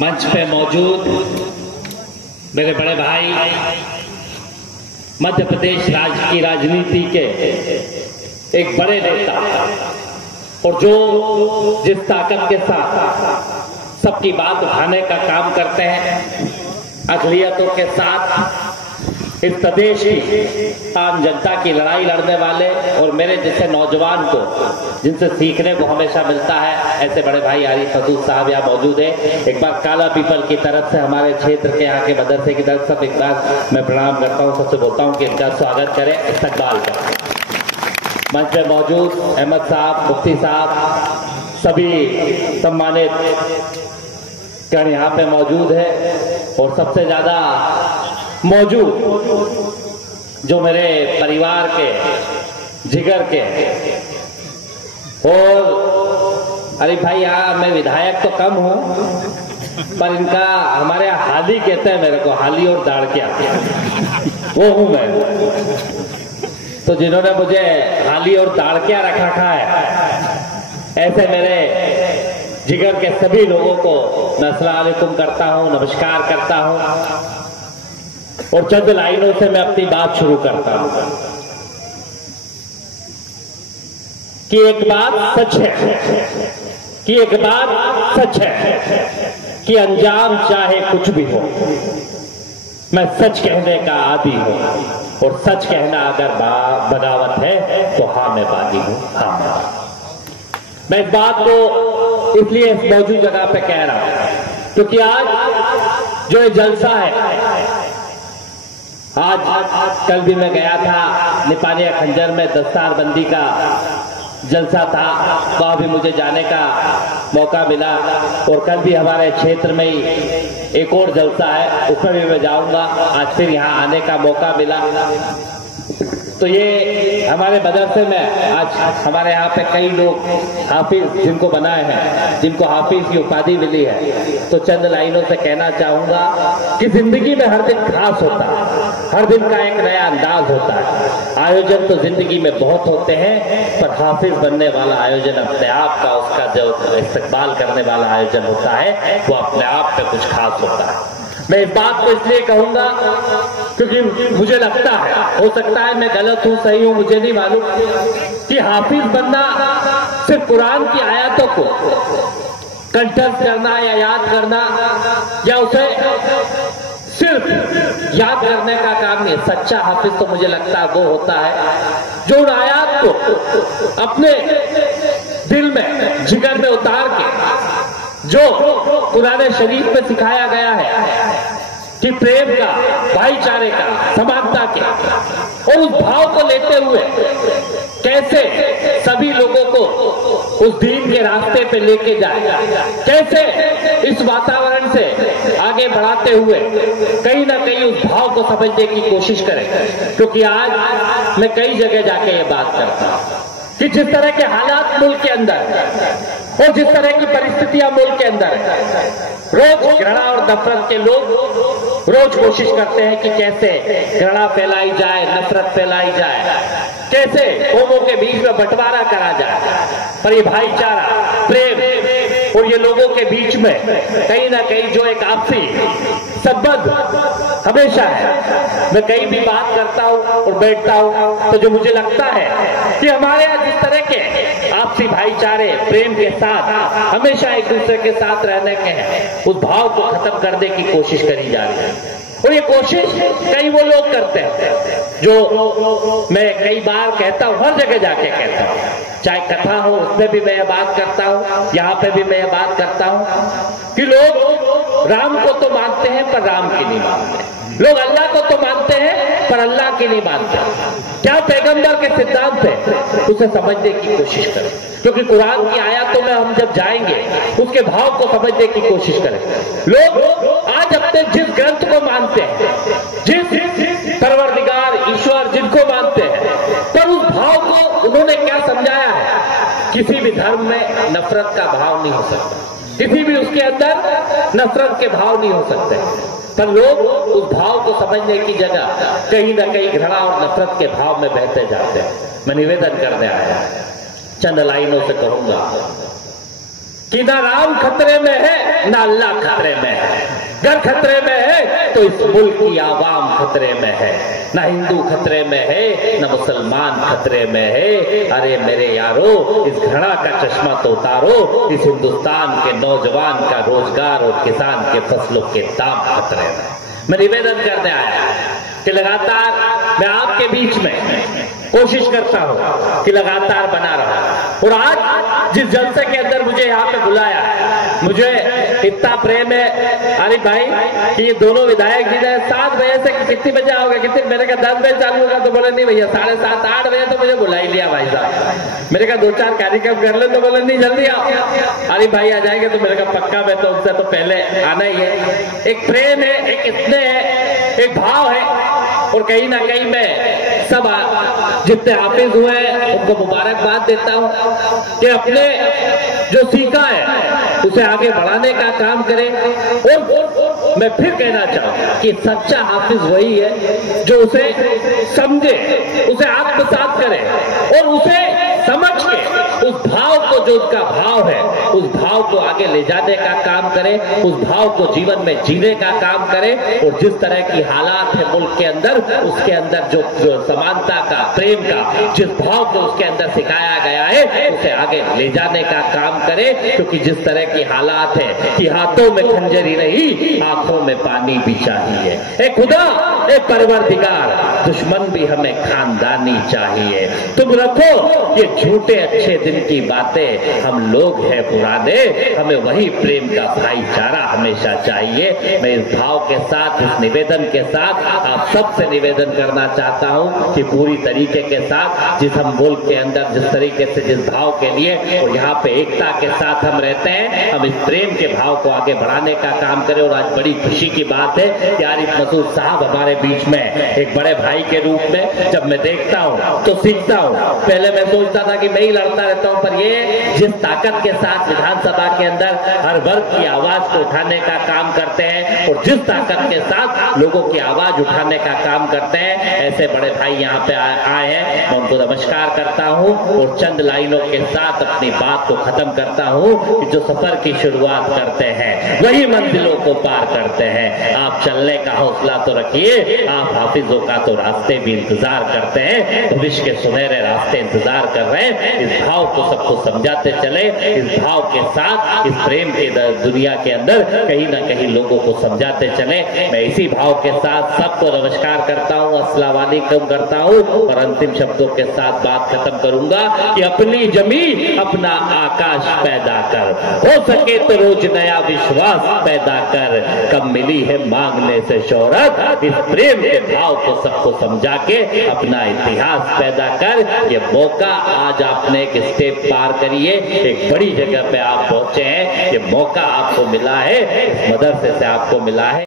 मंच पे मौजूद मेरे बड़े भाई, मध्य प्रदेश राज्य की राजनीति के एक बड़े नेता और जो जिस ताकत के साथ सबकी बात उठाने का काम करते हैं, अक़लियतों के साथ इस प्रदेश की आम जनता की लड़ाई लड़ने वाले और मेरे जैसे नौजवान को जिनसे सीखने को हमेशा मिलता है, ऐसे बड़े भाई आरिफ मसूद साहब यहाँ मौजूद है। एक बार काला पीपल की तरफ से, हमारे क्षेत्र के यहाँ के मदरसे की तरफ से एक बार मैं प्रणाम करता हूँ, सबसे बोलता हूँ कि इनका स्वागत करें, इस्तकबाल करें। मंच पे मौजूद अहमद साहब, मुफ्ती साहब, सभी सम्मानित गण यहाँ पे मौजूद है और सबसे ज्यादा मौजूद जो मेरे परिवार के जिगर के और अरे भाई यहाँ मैं विधायक तो कम हूं पर इनका हमारे यहाँ हाली कहते हैं, मेरे को हाली और दाड़किया वो हूं मैं। तो जिन्होंने मुझे हाली और दाड़किया रखा है, ऐसे मेरे जिगर के सभी लोगों को मैं अस्सलाम वालेकुम करता हूं, नमस्कार करता हूं और चंद लाइनों से मैं अपनी बात शुरू करता हूं कि एक बात सच है कि अंजाम चाहे कुछ भी हो, मैं सच कहने का आदी हूं और सच कहना अगर बगावत है तो हाँ मैं बागी हूं। हाँ, मैं इस बात को इसलिए इस मौजूद जगह पे कह रहा हूं क्योंकि आज जो ये जलसा है, आज कल भी मैं गया था नेपालिया खंजर में दस्तारबंदी का जलसा था, वहां भी मुझे जाने का मौका मिला और कल भी हमारे क्षेत्र में ही एक और जलसा है, उसमें भी मैं जाऊंगा। आज फिर यहाँ आने का मौका मिला। तो ये हमारे मदरसे में आज हमारे यहाँ पे कई लोग हाफिज जिनको बनाए हैं, जिनको हाफिज की उपाधि मिली है, तो चंद लाइनों से कहना चाहूंगा कि जिंदगी में हर दिन खास होता है, हर दिन का एक नया अंदाज होता है। आयोजन तो जिंदगी में बहुत होते हैं पर हाफिज बनने वाला आयोजन अपने आप का, उसका जो इस्तकबाल करने वाला आयोजन होता है वो अपने आप पे कुछ खास होता है। मैं इस बात को इसलिए कहूंगा क्योंकि मुझे लगता है, हो सकता है मैं गलत हूं सही हूं मुझे नहीं मालूम, कि हाफिज बनना सिर्फ कुरान की आयतों को कंठस्थ करना या याद करना या उसे सिर्फ याद करने का काम नहीं। सच्चा हाफिज तो मुझे लगता है वो होता है जो उन आयात को अपने दिल में, जिगर में उतार के, जो कुरान शरीफ में सिखाया गया है कि प्रेम का, भाईचारे का, समानता के, और उस भाव को लेते हुए कैसे सभी लोगों को उस दीन के रास्ते पे लेके जाए, कैसे इस वातावरण से आगे बढ़ाते हुए कहीं ना कहीं उस भाव को समझने की कोशिश करें। क्योंकि आज मैं कई जगह जाके ये बात करता हूं कि जिस तरह के हालात मुल्क के अंदर और जिस तरह की परिस्थितियां मुल्क के अंदर, रोज घृणा और नफरत के लोग रोज कोशिश करते हैं कि कैसे घृणा फैलाई जाए, नफरत फैलाई जाए, कैसे कौमों के बीच में बंटवारा करा जाए। पर ये भाईचारा, प्रेम और ये लोगों के बीच में कहीं ना कहीं जो एक आपसी संबंध हमेशा है। मैं कहीं भी बात करता हूं और बैठता हूं तो जो मुझे लगता है कि हमारे यहाँ जिस तरह के आपसी भाईचारे, प्रेम के साथ हमेशा एक दूसरे के साथ रहने के हैं, उस भाव को खत्म करने की कोशिश करी जा रही है। और ये कोशिश कई वो लोग करते हैं जो मैं कई बार कहता हूं, हर जगह जाके कहता हूं, चाहे कथा हो उसमें भी मैं ये बात करता हूं, यहाँ पे भी मैं ये बात करता हूं कि लोग राम को तो मानते हैं पर राम की नहीं मानते, लोग अल्लाह को तो मानते हैं पर अल्लाह की नहीं मानते। क्या पैगंबर के सिद्धांत है उसे समझने की कोशिश करें, क्योंकि कुरान की आयतों में हम जब जाएंगे उसके भाव को समझने की कोशिश करें। लोग आज अपने जिस ग्रंथ को मानते हैं, जिस परवरदिगार ईश्वर जिनको मानते हैं, पर उस भाव को उन्होंने क्या समझाया है, किसी भी धर्म में नफरत का भाव नहीं हो सकता, किसी भी उसके अंदर नफरत के भाव नहीं हो सकते, पर लोग उस भाव को समझने की जगह कहीं ना कहीं घृणा और नफरत के भाव में बहते जाते हैं। मैं निवेदन करने आया, चंद लाइनों से कहूंगा कि ना राम खतरे में है ना अल्लाह खतरे में है। घर खतरे में है तो इस मुल्क की आवाम खतरे में है, ना हिंदू खतरे में है ना मुसलमान खतरे में है। अरे मेरे यारो, इस घड़ा का चश्मा तो उतारो, इस हिंदुस्तान के नौजवान का रोजगार और किसान के फसलों के दाम खतरे में। मैं निवेदन करने आया कि लगातार मैं आपके बीच में कोशिश करता हूं कि लगातार बना रहा, और आज जिस जलसे के अंदर मुझे यहाँ पे बुलाया, मुझे इतना प्रेम है आरिफ भाई कि ये दोनों विधायक जी ने 7 बजे से कितनी बजे आओगे, कितने, मैंने कहा 10 बजे चालू होगा, तो बोले नहीं भैया 7:30 8 बजे तो मुझे बुला ही लिया भाई साहब। मैंने कहा 2-4 कार्यक्रम कर ले, तो बोले नहीं जल्दी आओ आरिफ भाई आ जाएंगे, तो मैंने कहा पक्का, मैं तो उनसे तो पहले आना ही है। एक प्रेम है, एक इतने है, एक भाव है, और कहीं ना कहीं मैं सब जितने हाफिज हुए हैं उनको मुबारकबाद देता हूं कि अपने जो सीखा है उसे आगे बढ़ाने का काम करें। और मैं फिर कहना चाहूं कि सच्चा हाफिज वही है जो उसे समझे, उसे आत्मसात करे और उसे समझ के उस भाव को, जो उसका भाव है, उस भाव को आगे ले जाने का काम करे, उस भाव को जीवन में जीने का काम करे। और जिस तरह की हालात है मुल्क के अंदर, उसके अंदर जो समानता का, प्रेम का जिस भाव को उसके अंदर सिखाया गया है, उसे आगे ले जाने का काम करे। क्योंकि जिस तरह की हालात है कि हाथों में खंजर ही नहीं, आंखों में पानी भी चाहिए। ए खुदा, ए परवरदिगार, दुश्मन भी हमें खानदानी चाहिए। तुम रखो ये झूठे अच्छे दिन की बातें, हम लोग हैं पुराने, हमें वही प्रेम का भाईचारा हमेशा चाहिए। मैं इस भाव के साथ, इस निवेदन के साथ आप सबसे निवेदन करना चाहता हूं कि पूरी तरीके के साथ जिस हम मुल्क के अंदर जिस तरीके से, जिस भाव के लिए और यहाँ पे एकता के साथ हम रहते हैं, हम इस प्रेम के भाव को आगे बढ़ाने का काम करें। और आज बड़ी खुशी की बात है कि आरिफ मसूद साहब हमारे बीच में एक बड़े भाई के रूप में जब मैं देखता हूं तो सीखता हूं। पहले मैं सोचता था कि मैं ही लड़ता रहता हूं, पर ये जिस ताकत के साथ विधानसभा के अंदर हर वर्ग की आवाज को उठाने का काम करते हैं और जिस ताकत के साथ लोगों की आवाज उठाने का काम करते हैं, ऐसे बड़े भाई यहाँ पे आए हैं। मैं उनको नमस्कार करता हूँ और चंद लाइनों के साथ अपनी बात को खत्म करता हूँ कि जो सफर की शुरुआत करते हैं वही मंजिलों को पार करते हैं। आप चलने का हौसला तो रखिए, आप हाफिजों का तो रास्ते भी इंतजार करते हैं, भविष्य के सुनहरे रास्ते इंतजार कर रहे हैं। इस भाव को सबको समझाते चले, इस भाव के साथ, इस प्रेम के दुनिया के अंदर कहीं ना कहीं लोगों को समझाते चले। मैं इसी भाव के साथ सबको नमस्कार करता हूँ, अस्सलाम वालेकुम करता हूँ और अंतिम शब्दों के साथ बात खत्म करूंगा कि अपनी जमीन अपना आकाश पैदा कर, हो सके तो रोज नया विश्वास पैदा कर, कब मिली है मांगने से शोहरत, इस प्रेम के भाव को सबको समझा के अपना इतिहास पैदा कर। ये मौका आज आपने एक स्टेप पार करिए, एक बड़ी जगह पे आप पहुंचे हैं, ये मौका आपको मिला है, इस मदरसे से आपको मिला है।